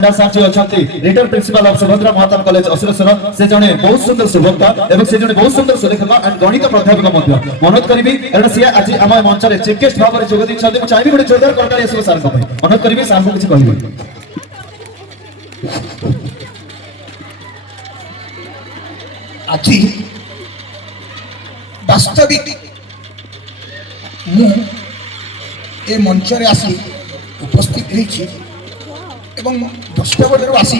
साथी अच्छा retired principal of Subhadra Mahtab college Asureswar से जने बहुत सुंदर सुभक्ता एवं से जने बहुत सुंदर सुलेखक एंड गणित प्राध्यापक मध्य अनुरोध करिबी कारण से आज आम मंच रे चीफ गेस्ट भाव रे जोग दै छथि म चाहि गोटे जोरदार करताली एसो सर को अनुरोध करिबी सर को किछ कहिबे आज वास्तविक मु ए मंच रे आसी उपस्थित रही एवं 10टा बजे आसी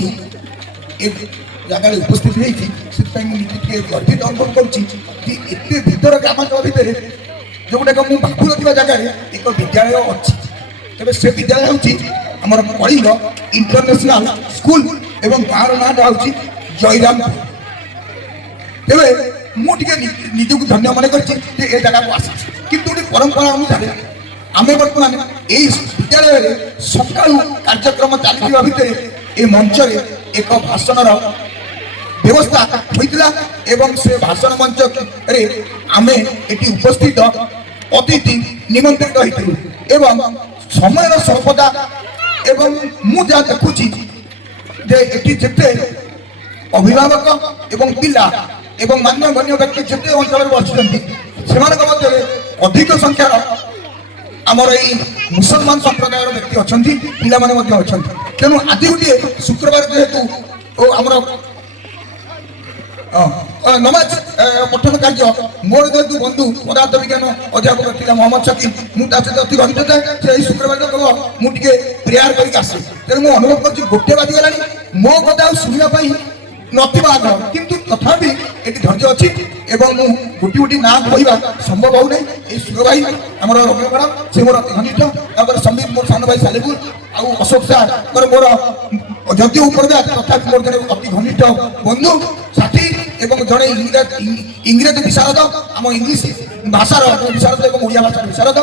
एक जगह उपस्थित रही गर्वित अनुभव करते भीतर ग्रामांचल भितर जोटा मुझे भागु ना जगह एक विद्यालय अच्छी तेज से विद्यालय हूँ आम कलिंग इंटरनेशनल स्कूल एवं गाँव नाटा हूँ जयरामपुर तेज मुझे निजक धन्य मन कर जगह को आसी कि परंपरा अनुसार आम बर्तमान यही विद्यालय सका कार्यक्रम चलता भितर ये मंच एक भाषण व्यवस्था होता एवं से भाषण मंच रे आमे एटी उपस्थित अतिथि निमंत्रित होइथिलु एवं समय सर्वदा एवं मु जा देखुची जे एटी जेते अभिभावक एवं पिला एवं मान्यगण्य व्यक्ति जेते अंचल बसिଛନ୍ତି ସେମାନଙ୍କ ମଧ୍ୟରେ ଅଧିକ ସଂଖ୍ୟାର आमर यही मुसलमान संप्रदाय व्यक्ति अच्छा पिला अच्छा तेणु आज गोटे शुक्रवार जेहेतु आमर नमाज पठन कार्य मोर जेहेतु बंधु पदार्थ विज्ञान अध्यापक थी मोहम्मद शकील मुझे अति घनिष्ठ थाए शुक्रवार मुझे प्रेयर करके आसे तेणु मुझे अनुभव कर गोटे बाजिगला मो कथा शुणापी नथिबा आग्रह किंतु तथापि ये धैर्य अच्छी एवं मु गोटी गोटी ना कहवा संभव हो नहीं सुर भाई आम रमेश मैडम से मोर अति घनिष्ठ संबित मोर सान भाई सालेपुर आउ अशोक सार मोर जदि उपरदा तथा मोर जन अति घनिष्ठ बंधु साथी एवं जड़े इंग्रेज विशारद आम इंग्लीश भाषार विशारद एवं ओडिया भाषार विशारद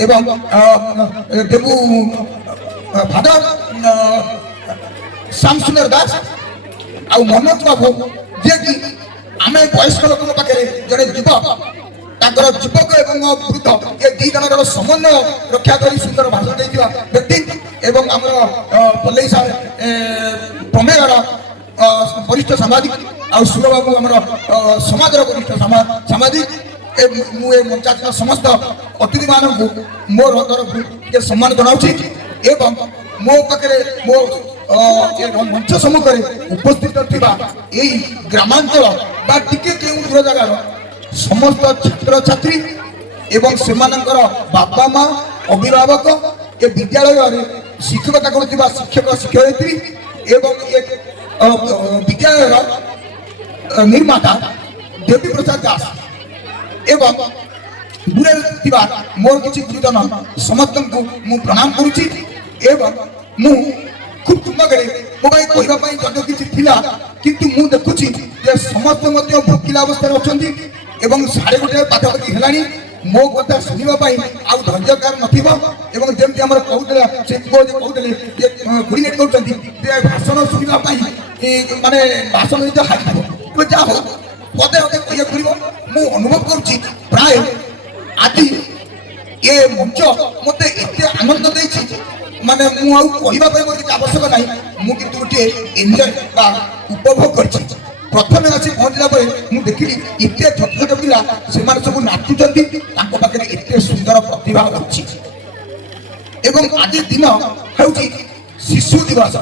एवं देबू फादर श्याम सुंदर दास आउ मनोज बाबू जे कि आम वयस्क लोक पाखे जड़े युवक ताकर युवक एवं वृद्ध ये दी जन समन्वय रक्षा कर सुंदर भाषण देता व्यक्ति एवं आम पल्लई सार प्रमेयर वरिष्ठ सामाजिक आउ सुर बाबू आम समाज वरिष्ठ सामाजिक मुझे मंचासीन समस्त अतिथि मानू मोर तरफ सम्मान जनाऊँ एवं मो पाखे मो मंच सम्मुखें उपस्थित यही ग्रामांचल टिके दूर जगार समस्त छात्र छात्री एवं से बापा माँ अभिभावक ये विद्यालय शिक्षकता करुवा शिक्षक शिक्षयित्री एवं विद्यालय निर्माता देवी प्रसाद दास एवं दूर मोर किसी गुरुजन समस्त को मु प्रणाम करुच्ची एवं मु खूब चुम्बक मो भाई कहवाई जद किसी किंतु मु देखुची समस्त भोकिला अवस्था अच्छा साढ़े गोटे पाखापाखि है मो कथा शुणापी आउ धैर्यकार नथिबो जमी आम कहते से कहते कोर्डिनेट कर भाषण शुणापी माने भाषण हाथ जा हो पदे पदे कह पड़ो अनुभव करुच्ची प्राय आज ये मंच मत एत आनंद देती माने कहवाई मोर किसी आवश्यक ना मुझे गोटे एंजय उपभोग कर प्रथम आसी पहुँचला मुझे देखिली एत छोट छोट पिला से सब नाचुंट पाखे एत सुंदर प्रतिभा अच्छी एवं आज दिन हूँ शिशु दिवस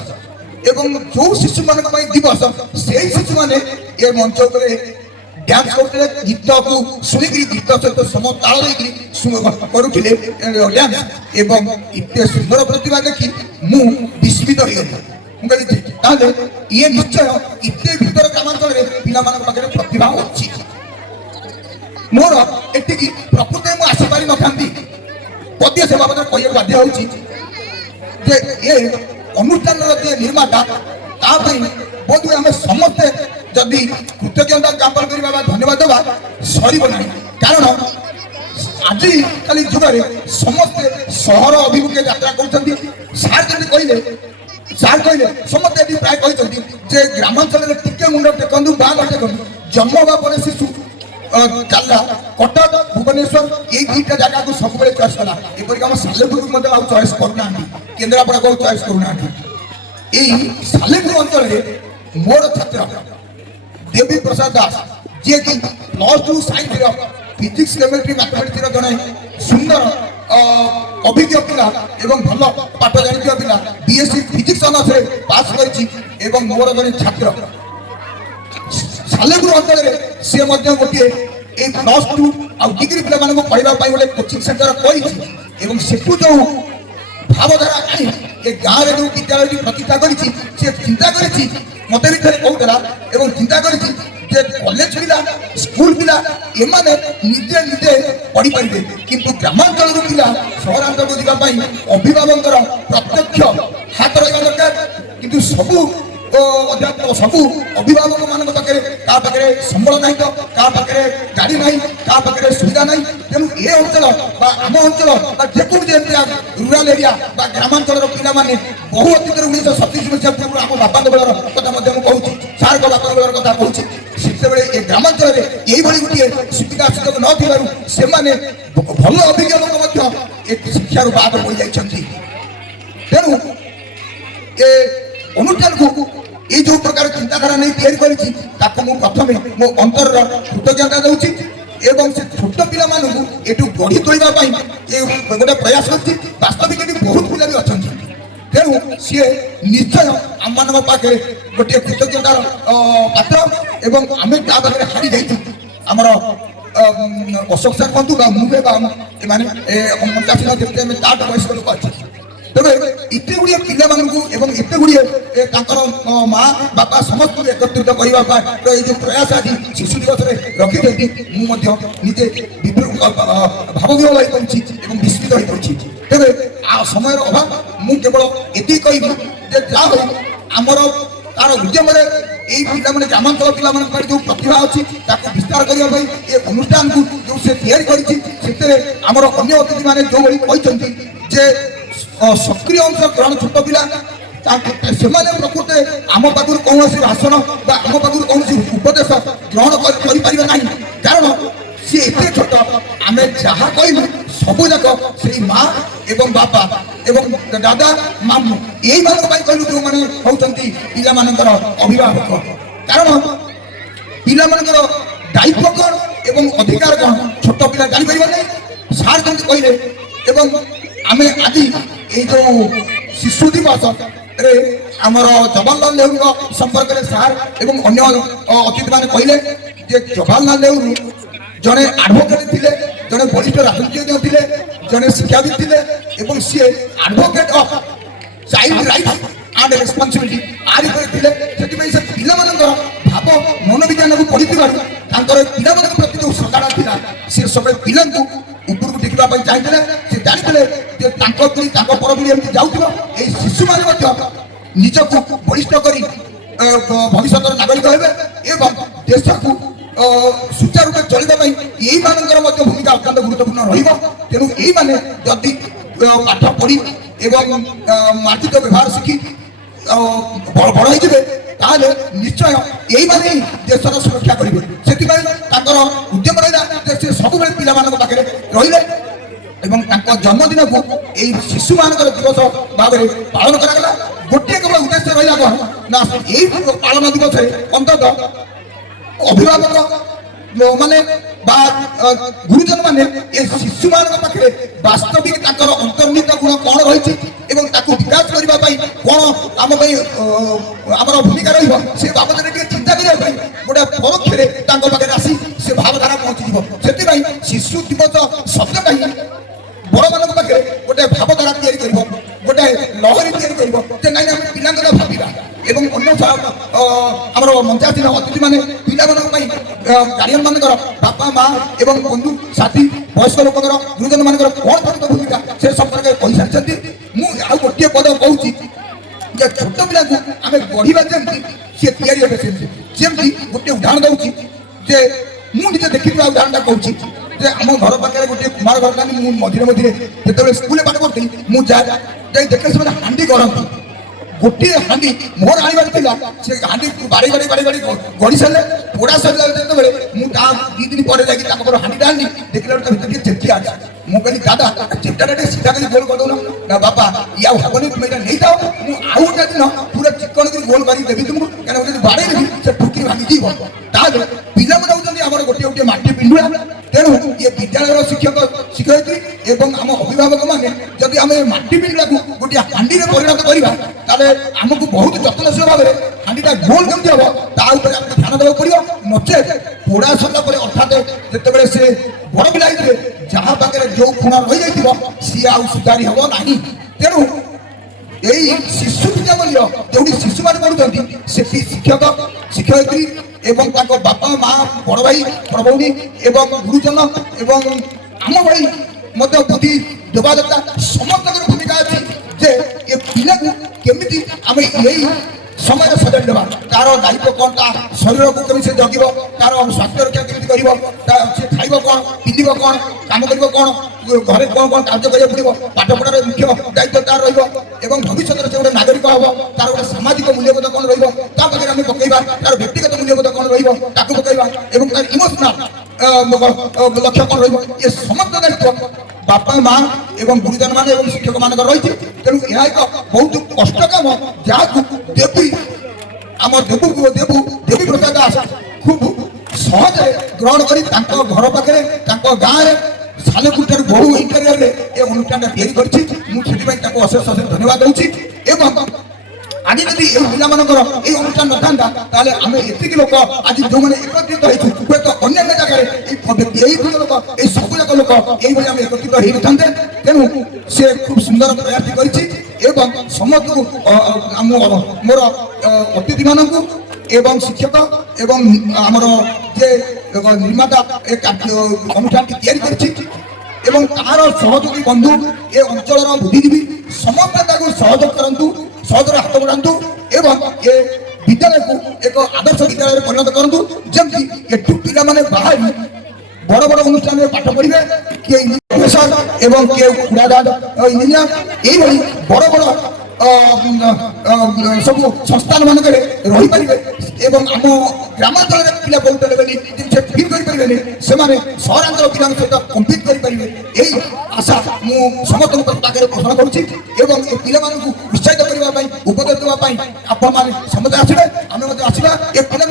एवं जो शिशु मान दिवस से शिशु मैंने ये मंच पर डांस करते गीत को शुणिक गीत सहित समताल करुले डांस एवं एत सुंदर प्रतिभा देखी मु विस्मित हो गली ये निश्चय एत भीतर ग्रामांचल पाखे प्रतिभा अच्छी मोर एति प्रकृति मुझे आसीपारी नथांती पद्य से बाबद कह बाध्य हो अनुष्ठान निर्माता बोध आम समस्ते जदि कृतज्ञता ज्ञापन करवा धन्यवाद देवा सरना कारण आज कल जुगे समस्ते सहर अभिमुखे यात्रा कर सार जब कहले समस्ते प्राय कहते ग्रामांचल टिके मुंड टेकु बाग टेकु जन्म होगा शिशु चलला कटक भुवनेश्वर ये दुईटा जगह को सब चॉइस कला एपरिक आम सालेपुर चॉइस करना केन्द्रापड़ा को चॉइस करना এই ସାଲେପୁର ଅଞ୍ଚଳରେ ମୋର ଛାତ୍ର ଦେବୀ ପ୍ରସାଦ ଦାସ ଯିଏକି +2 ସାଇନ୍ସର ଫିଜିକ୍ସ କେମିଷ୍ଟ୍ରି ମ୍ୟାଥମେଟିକ୍ସର ଜଣେ ସୁନ୍ଦର ଅଭିଜ୍ଞ ପିଲା ଏବଂ ଭଲ ପାଠ ଜାଣିଥିବା ପିଲା ବିଏସସି ଫିଜିକ୍ସ ଅନର୍ସରେ ପାସ୍ କରିଛି ଏବଂ ମୋର ଜଣେ ଛାତ୍ର ସାଲେପୁର ଅଞ୍ଚଳରେ ସେ ମଧ୍ୟ ଗୋଟିଏ এই +2 ଆଉ ଡିଗ୍ରୀ ପିଲାମାନଙ୍କୁ ପଢ଼ିବା ପାଇଁ ଗୋଟେ କୋଚିଂ ସେଣ୍ଟର କରିଛି ଏବଂ ସେଠୁ ଯେଉଁ ଭାବଧାରା ଆଣି ଏ ଗାଁରେ ଯେଉଁ ବିଦ୍ୟାଳୟଟି ପ୍ରତିଷ୍ଠା କରିଛି ସେ ଚିନ୍ତା କରିଛି ମୋତେ ବି ଥରେ କହୁଥିଲା ଏବଂ ଚିନ୍ତା କରିଛି যে কলেজ পিলা স্কুল পিলা এমানে নিজে নিজে পড়িপারিবে কিন্তু গ্রামাঞ্চলর পিলা সহরাঞ্চলକୁ ଯିବା ପାଇଁ ଅଭିଭାବକଙ୍କର ପ୍ରତ୍ୟକ୍ଷ ହାତ ରହିବା ଦରକାର କିନ୍ତୁ ସବୁ ଅଧ୍ୟାପକ ସବୁ ଅଭିଭାବକ ମାନଙ୍କ ପାଖରେ କାହା ପାଖରେ ସମ୍ବଳ ନାହିଁ ତ କାହା ପାଖରେ ଗାଡ଼ି ନାହିଁ କାହା ପାଖରେ ସୁବିଧା ନାହିଁ ତେଣୁ ଏ ଅଞ୍ଚଳ ବା ଆମ ଅଞ୍ଚଳ ବା ଯେକୌଣସି ରୁରାଲ ଏରିଆ ବା ଗ୍ରାମାଞ୍ଚଳର ପିଲାମାନେ ବହୁ ଅତୀତରେ 1937 ମସିହା ପୂର୍ବରୁ ଆମ ବାପାଙ୍କ ବେଳର କଥା ମଧ୍ୟ ମୁଁ କହୁଛି ସାର୍ଙ୍କ ବାପାଙ୍କ ବେଳର କଥା କହୁଛି ସେତେବେଳେ ଏ ଗ୍ରାମାଞ୍ଚଳରେ ଏଇଭଳି ଗୋଟିଏ ସୁବିଧା ସୁଯୋଗ ନଥିବାରୁ ସେମାନେ ଭଲ ଅଭିଜ୍ଞ ଲୋକ ମଧ୍ୟ ଏ ଶିକ୍ଷାରୁ ବାଦ ପଡ଼ିଯାଇଛନ୍ତି ତେଣୁ ଏ ଅନୁଷ୍ଠାନକୁ এই যে প্রকার চিন্তাধারা নিয়ে তৈরি করেছি তাকে মু প্রথমে মো অন্তরর কৃতজ্ঞতা দেউছি এবং সে ছোট পিলামানଙ୍କୁ এটু গড়ি তোলিবা পাই এই গোটে প্রয়াস করছি বাস্তবিক এটি বহুত পিলা বি অছন্তি তেণু সি নিশ্চয় আমମାନଙ୍କ পাখে গোটে কৃতজ্ঞতার পাত্র এবং আমি তা পাখে হারি যাইছি আমার অশোক স্যার বন্ধু বা মুভে বা এমানে মঞ্চাসীন যেতে আমি তার বয়স্ক লোক আছে তবে এতে গুড়িয়ে পিলাମାନଙ୍କୁ এবং এতে গুড়িয়ে তাঁর মা বাপা সমস্ত একত্রিত করা এই যে প্রয়াস আজ শিশু দিবসে রখিছেন মু নিজে ভাববিহ্বল হয়ে পড়ছি এবং বিস্মিত হয়ে পড়ছি তবে সময়ের অভাব মু কেবল এটি কইবি যে যা হোক আমার তার উদ্যমে এই পিলামানে গ্রামাঞ্চল পিলাମାନଙ୍କ পাখে যে প্রতিভা আছে তাকে বিস্তার করা পাই এই অনুষ্ঠানକୁ যে সে তৈরি করেছি সেতরে আমার অন্য অতিথি মানে যেভাবে କହିଛନ୍ତି যে সক্রিয় অংশগ্রহণ ছোট পিলা ସେମାନେ ପ୍ରକୃତରେ ଆମ ପାଖରୁ କୌଣସି ଭାଷଣ ବା ଆମ ପାଖରୁ କୌଣସି ଉପଦେଶ ଗ୍ରହଣ କରିପାରିବେ ନାହିଁ କାରଣ ସିଏ ଏତେ ଛୋଟ ଆମେ ଯାହା କହିଲୁ ସବୁଯାକ ସେଇ ମା ଏବଂ ବାପା ଏବଂ ଦାଦା ମାମୁଁ ଏଇମାନଙ୍କ ପାଇଁ କହିଲୁ ଯେଉଁମାନେ ହେଉଛନ୍ତି ପିଲାମାନଙ୍କର ଅଭିଭାବକ କାରଣ ପିଲାମାନଙ୍କର ଦାୟିତ୍ୱ କ'ଣ ଏବଂ ଅଧିକାର କ'ଣ ଛୋଟ ପିଲା ଜାଣିପାରିବେ ନାହିଁ ସାର୍ ଯେମିତି କହିଲେ ଏବଂ ଆମେ ଆଜି এই যে শিশু দিবস আমার জওহরলাল নেহরু সম্পর্কে স্যার এবং অন্য অতিথি মানে কহিলেন যে জওহরলাল নেহরু জনে আডভোকেট ଥିଲେ জনে বরিষ্ঠ রাজনীতিজ্ঞ ଥିଲେ জনে শিক্ষাবিদ ଥିଲେ এবং সে advocate of child rights and responsibility আরি করে ଥିଲେ ସେଥିପାଇଁ ସେ ପିଲାମାନଙ୍କର ଭାବ ମନୋବିଜ୍ଞାନକୁ ପଢ଼ିଥିବାରୁ ତାଙ୍କର ପିଲାମାନଙ୍କ ପ୍ରତି ଯେଉଁ ସଦାଟା ଥିଲା ସେ ସବୁ ପିଲାଙ୍କୁ ଉପରକୁ ଟେକିବା ପାଇଁ ଚାହିଁଥିଲେ ସେ ଜାଣିଥିଲେ ଯେ ତାଙ୍କ ପିଢ଼ି ତାଙ୍କ ପର ପିଢ଼ି ଏମିତି ଯାଉଥିବ ଏଇ ଶିଶୁମାନେ ମଧ୍ୟ ନିଜକୁ ବଳିଷ୍ଠ କରି ଭବିଷ୍ୟତର ନାଗରିକ ହେବେ ଏବଂ ଦେଶକୁ ସୁଚାରୁ ରୂପେ ଚଳିବା ପାଇଁ ଏଇମାନଙ୍କର ମଧ୍ୟ ଭୂମିକା ଅତ୍ୟନ୍ତ ଗୁରୁତ୍ୱପୂର୍ଣ୍ଣ ରହିବ ତେଣୁ ଏଇମାନେ ଯଦି ପାଠ ପଢ଼ି ଏବଂ ମାର୍ଜିତ ବ୍ୟବହାର ଶିଖି ବଡ଼ ହେଇଯିବେ তাহলে নিশ্চয় এইমানে দেশর সুরক্ষা করবে সেপাই তাঁর উদ্যম রহলা যে সে সবুলে পিলাମାନଙ୍କ পাখে রহিলে এবং তাঁর জন্মদিনকু এই শিশু মানকর দিবস ভাবে পালন করা গোটিয়ে কেবল উদ্দেশ্য রহলা কম না এই পালন দিবসে অন্তত অভিভাবক মানে বা গুরুজন মানে এই শিশু মানক পাখে বাস্তবিক তাঁর অন্তর্নিহিত গুণ কণ রয়েছে এবং তাকে বিকাশ করা কোণ আমার ভূমিকা রহব সে বাবদে টিকে চিন্তা করা গোটে পরোক্ষে তাঁর পাখে আসি সে ভাবধারা পৌঁছিযোগ সেপাই শিশু দিবস শব্দটা হি বড় মান পাখে গোটে ভাবধারা তৈরি করব গোটে লহরী তৈরি করব যে না আমি পিলাঙ্কর ভাবিবা এবং অন্য আমার মঞ্চাসীন অতিথি মানে পিলাମାନଙ୍କ ପାଇଁ গার্ডিয়ান ମାନଙ୍କର বাপা মা এবং বন্ধু সাথী বয়স্ক লোকଙ୍କର গুরুজন ମାନଙ୍କର କ'ଣ ପ୍ରକୃତ ଭୂମିକା ସେ ସମ୍ପର୍କରେ କହିସାରିଛନ୍ତି ମୁଁ ଆଉ ଗୋଟିଏ ପଦ କହୁଛି যে ছোট ପିଲାଙ୍କୁ ଆମେ ଗଢ଼ିବା ଯେମିତି ସିଏ ତିଆରି ହେବେ ଯେମିତି ଗୋଟିଏ ଉଦାହରଣ ଦେଉଛି ଯେ ମୁଁ ନିଜେ ଦେଖିଥିବା ଉଦାହରଣଟା କହୁଛି ଯେ ଆମ ଘର ପାଖରେ ଗୋଟିଏ କୁମାର ଘର ମୁଁ ମଝିରେ ମଝିରେ ଯେତେବେଳେ ସ୍କୁଲରେ ପାଠ ପଢ଼ୁଥିଲି ମୁଁ ଯାଇ ଦେଖେ ସେମାନେ ହାଣ୍ଡି ଗଢ଼ନ୍ତି गोटे हांडी मोर आनिबार थिला से हांडी बाड़ी बाड़ी बाड़ी बाड़ी गड़ी सारे पोड़ा सर जेतेबेले मु ता 2 दिन पर जाकी ताको हांडी डाली देखला त भीतर के चेती आ मु कहली दादा चेप्टाटे सीधा कर गोल कर दो ना बाबा या हबनी तुम एटा नहीं जाओ मु आउटा दिन पूरा चिकन कर गोल मारी देबी तुमको काना बोले बाड़े देबी से ठुकी भांगी जीव ताले पिला मन होउछन हमर गोटे गोटे माटी पिंडुआ तेणु ये विद्यालय शिक्षक शिक्षयित्री एवं आम अभिभावक मैंने जदि आम माटी पिंडा को गोटे हांडी में परिणत करवा ताले आमको बहुत जत्नशील भाव में हांडीटा गोल केमती हम ता ध्यान देवाक पड़ो नचे पोड़ा सरला अर्थात जिते से बड़ पिला जहाँ पाखे जो खुणा रही जाइए सी आउ सुधारी हम ना तेणु यही शिशु विद्यामूल्य जो शिशु मान पढ़ुं से शिक्षक शिक्षयित्री एवं बापा माँ बड़ भाई बड़ भौणी एवं गुरुजन एवं आम भाई मत बुद्धि देवादाता समस्त भूमिका अच्छी जे ये पिला को केमिति आम यही समय सजाड़ देवा तार दायित्व कौन ता शरीर को केमी से जगिब तार स्वास्थ्य रक्षा केमी कर से खाइब कौन पिंधिब कौन काम कर कौन घरे कौन कौन कार्य करा पड़ो पाठ पढ़ार मुख्य दायित्व तार रही भविष्य से गोटे नागरिक हम तार गोटे सामाजिक मूल्यबोध कौन रही आम पकईवा तार व्यक्तिगत मूल्यबोध कौन रही पकईवा तार इमोशनाल लक्ष्य कौन रही ये समस्त दायित्व बापा माँ एवं गुरुजन मान एवं शिक्षक मान रही तेणु यह एक बहुत कष्ट काम जहाँ देवी आम देवू देवू देवी प्रसाद दास खूब सहज ग्रहण कर घर पाखे गाँव में सालेपुर बहु इंटेरियर ये अनुष्ठान या अशेष अशेष धन्यवाद दूसरी एवं आज जब ये पिला अनुष्ठान न था आम एति लोक आज जो मैंने एकत्रित हुए तो अन्य जगह लोक ये सब जाक लोक ये आम एकत्रित हो न था तेणु से खूब सुंदर प्रयास कर समस्त मोर अतिथि मान एवं शिक्षक एवं आमर जे निर्माता अनुष्ठान एवं तार सहयोगी बंधु ए अंचल बुद्धिजीवी समस्त सहयोग करूँ सहजर हाथ बढ़ातु एवं ये विद्यालय को एक आदर्श विद्यालय परिणत करूँ जमी एठू पिला माने बाहर बड़ बड़ अनुष्ठान में पाठ पढ़े किए प्रोफेसर एवं किए उड़ाजाहाज इंजीनियर यही बड़ बड़ सब संस्थान मानक रही पारे एवं आम ग्रामांचल पिला पढ़ुले बोली से फिल करें से सहरांचल पिला सहित कम्पिट करेंगे यही आशा मु समस्त पाखे पोषण करुच्ची पिला उत्साहित करने उपदेश देवाई आपण मैंने समस्त आसवे आम आसवा ये पिला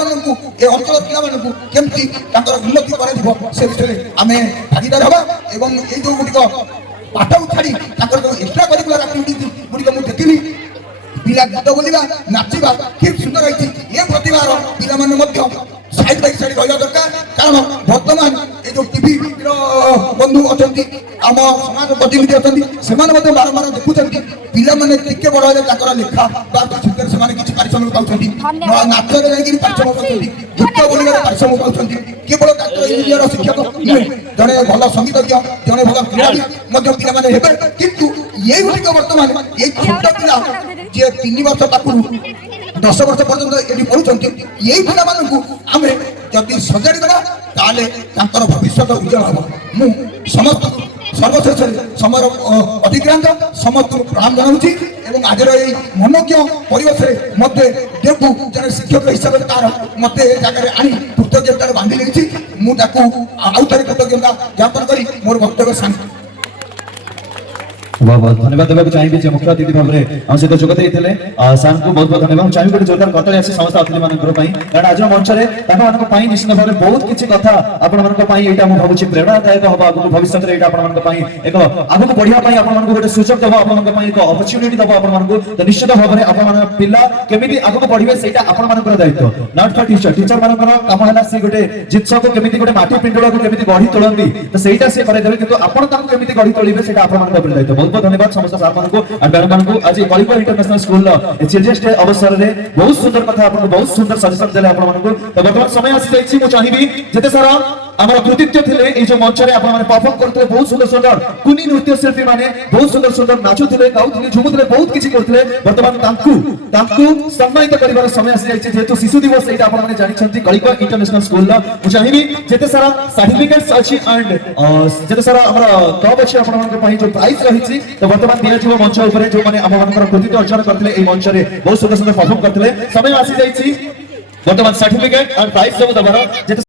ये अंचल पिला केमती उन्नति कर विषय आम भागीदार हवा एवं ये जो गुड़िक पाठ छाड़ी एक्सट्रा करिकुलर एक्टिविटी गुड़िक मुझे देखी पिला गीत बोलवा नाचवा खूब सुंदर रही ये प्रतिभार पिला साइड बाई साइड रहा दरकार कारण बर्तमान ये जो टीवी बंधु अच्छा आम समाज प्रतिनिधि अच्छा से बारंबार देखुं पिला मैंने टिके बड़ हेल्ला लेखा क्षेत्र से किसी पारिश्रमिक पाँच नाच पारिश्रमिक पाँच गीत बोलने पारिश्रमिक पाँच केवल डाक्टर इंजीनियर शिक्षक नुहे जड़े भल संगीतज्ञ जड़े भल क्रीड़ा पिला किंतु ये गुड़िक बर्तमान ये छोट पिला जे 3 वर्ष पाखु 10 वर्ष पर्यंत ये पढ़ुं यही पिला आम जदि सजाड़ी देवा ताले भविष्य उज्जवल हम मु समस्त सर्वशेष समय अधिक्रांत समस्त प्रणाम जनाऊँगी एवं आज मनोज्ञ परिवेश मत देवू जन शिक्षक हिसाब से तार मत जगह आनी कृतज्ञतार बांधि लेगी मुझे आउ थे कृतज्ञता ज्ञापन कर मोर वक्तव्य शांति बहुत बहुत धन्यवाद देवाक चाहिए जे मुख्य अतिथि भाव में हम सहित जोगत होते सार को बहुत बहुत धन्यवाद चाहिए गोटे जोरदार करताली आसी समस्त अतिथि कारण आज मंच में निश्चित भाव में बहुत किसी कथा आपण मैं भावुँ प्रेरणादायक हम आगे भविष्य में एक आगे बढ़िया आपको गोटे सुजोग दब आप एक अपरच्युनिटी दब आपको तो निश्चित भाव में आप पिला केमी आगे बढ़े से आपर दायित्व नॉट फॉर टीचर टीचर मान कम है सी गोटे जिनस को केमी गोटे माटी पिंडुड़ा को केमी गढ़ी तोड़ती तो सहीटा सी करेदेवे कि आपड़ी गढ़ी तोड़े से दायित्व बहुत बहुत धन्यवाद समस्त सार मानक और मैडम मानक आज Kalinga international school children's day अवसर में बहुत सुंदर कथा बहुत सुंदर सजेशन देले आपण मानक तो वर्तमान समय आसी जाइछि मु चाहिबी जेते सारा আমার কৃতিত্ব থিলে এই যে মঞ্চরে আপন মানে পারফর্ম করতে বহুত সুন্দর সুন্দর কুনি নৃত্য শিল্পী মানে বহুত সুন্দর সুন্দর নাচুଥିଲେ গাউଥିଲେ ঝুমুଥିଲେ বহুত কিছু করଥିଲେ বর্তমান তাঙ্কু সম্মানিত করিবার সময় আসি যাইছে যেহেতু শিশু দিবস এইটা আপন মানে জানিছন্তি কলিকা ইন্টারন্যাশনাল স্কুল লা মু চাহিবি যেতে সারা সার্টিফিকেটস আছে এন্ড যেতে সারা আমরা টপ আছে আপন ମାନଙ୍କ পাই যে প্রাইজ রহিছি তো বর্তমান দিয়া ଯିବ মঞ্চ উপরে যে মানে ଆମ ମାନଙ୍କର কৃতিত্ব অর্জন করଥିଲେ এই মঞ্চরে বহুত সুন্দর সুন্দর পারফর্ম করଥିଲେ সময় আসি যাইছি বর্তমান সার্টিফিকেট আর প্রাইজ দেব দবার যেতে